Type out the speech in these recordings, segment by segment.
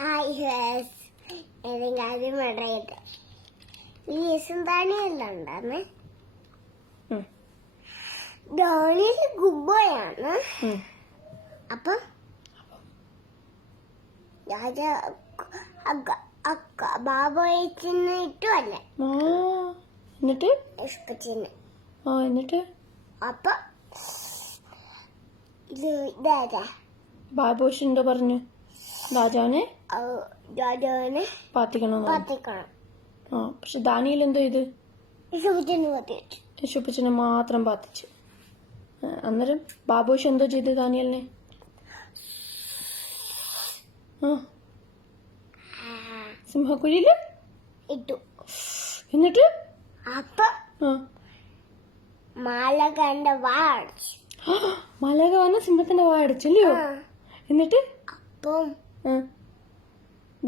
Hi Hayes ഏതെങ്കിലും ആദ്യം പറയട്ടെ. ഈ യേസും താണിയെല്ലാം ഉണ്ടാന്ന് ധോണിയിൽ ഗുബോയാണ്. അപ്പൊ ബാബോയച്ചിന് ഇട്ടുമല്ലേ എന്നിട്ട് എന്നിട്ട് അപ്പൊ ഇതാരാ ബാബോഷ് എന്തോ പറഞ്ഞു? രാജാവിനെ പാത്തിക്കണം. പക്ഷെ ദാനിയിൽ എന്തോ ഇത് യേശുപ്പച്ചനെ മാത്രം പാത്തിച്ചു. അന്നേരം ബാബോഷ് എന്തോ ചെയ്ത് ദാനിയലിനെ? സിംഹക്കുഴിയില് ഇട്ടു. എന്നിട്ട് അപ്പൊ മാലകന്റെ വാടിച്ചു. മാലക വന്ന സിംഹത്തിന്റെ വാടിച്ചല്ലയോ? എന്നിട്ട് അപ്പം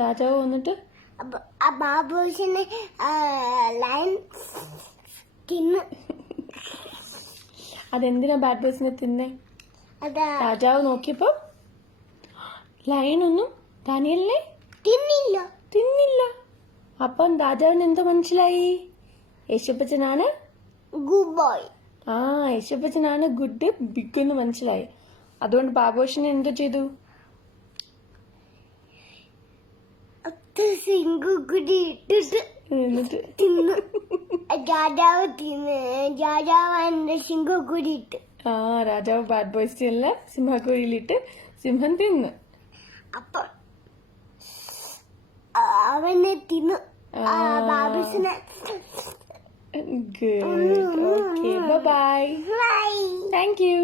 രാജാവ് വന്നിട്ട് ബാബുസിനെ ലൈൻ തിന്ന്. അതെന്തിനാ ബാഡ് ബോയ്സിനെ തിന്നേ? രാജാവ് നോക്കിയപ്പോ ലയണൊന്നും ദാനിയലിനെ തിന്നില്ല. അപ്പം രാജാവിന് എന്തോ മനസ്സിലായി? യേശുപ്പച്ചനാണ് ഗുഡ് ബോയ്. യേശുപ്പച്ചനാണ് ഗുഡ് ബിഗ് എന്ന് മനസ്സിലായി. അതുകൊണ്ട് ബാബോഷിനെ എന്തോ ചെയ്തു? എന്നിട്ട് തിന്നു. രാജാവ് സിംഹക്കുഴി ഇട്ട്. രാജാവ് ബാഡ് ബോയ്സ് അല്ല സിംഹക്കുഴിയിലിട്ട് സിംഹം തിന്ന്. അപ്പൊ അവനെ തിന്നു. ബാബുസിനെ. Good. Okay. Bye-bye. Bye. Thank you.